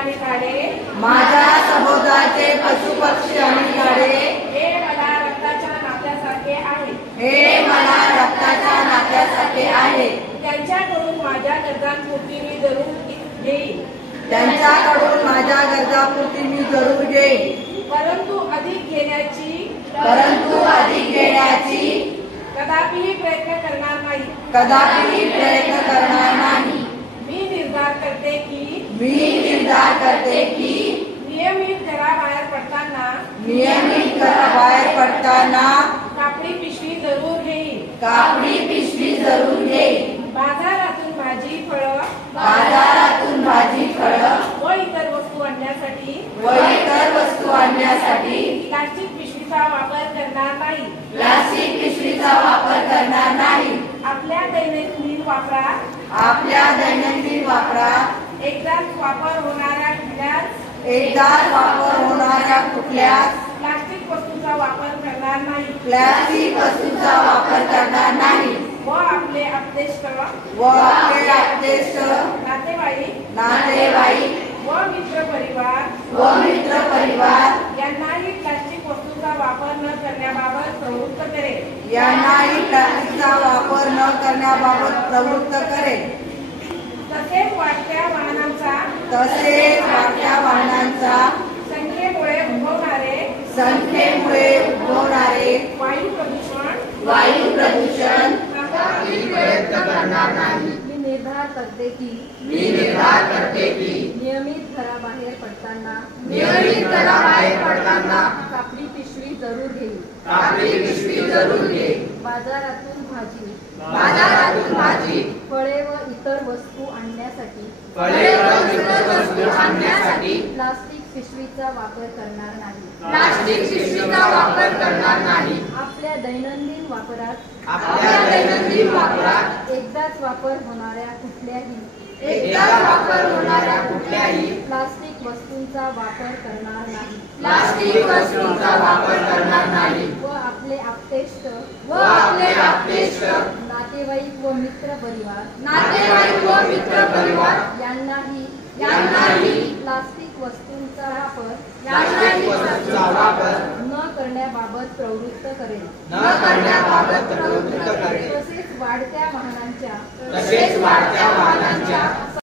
आणि झाडे, माझ्या सभोवतालचे पशु पक्षी आणि झाडे हे मला रक्ताच्या नात्यासारखे आहे. हे मला रक्ताच्या नात्यासारखे आहे. त्यांच्याकडून माझ्या गरजांपुरती मी जरूर घेईन. त्यांच्याकडून माझ्या गरजापुरती मी जरूर घेईन. परंतु अधिक घेण्याची कदापिही प्रयत्न करणार नाही. कदापि प्रयत्न करणार नाही. मी निर्धार करते की नियमित घराबाहेर पडताना कापडी पिशवी जरूर घेईन. बाजारातून भाजी फळं व इतर वस्तू आणण्यासाठी प्लास्टिक पिशवीचा वापर करणार नाही. आपल्या दैनंदिन वापरात एकदाच वापर होणाऱ्या कुठल्याच प्लास्टिक वस्तूचा वापर करणार नाही. व आपले अपतेष्ट नातेवाईक व मित्र परिवार यांनाही प्लास्टिक वस्तूचा वापर न करण्याबाबत प्रवृत्त करेल. तसेच वाढत्या वाहनांचा संख्येमुळे उद्भवणारे वायू प्रदूषण मी निर्धार करते की नियमित घराबाहेर पडताना कापडी पिशवी जरूर घेईन. बाजारातून भाजी फळे व इतर वस्तू आणण्यासाठी प्लास्टिक पिशवीचा वापर करणार नाही. आपल्या दैनंदिन वापरात एकदाच वापर होणाऱ्या कुठल्याही प्लास्टिक वस्तूंचा वापर करणार नाही. व आपले अपतेष्ट नातेवाईक व मित्र परिवार यांनाही प्लास्टिक वस्तूंचा वापर न करण्याबाबत प्रवृत्त करेल. तसेच वाढत्या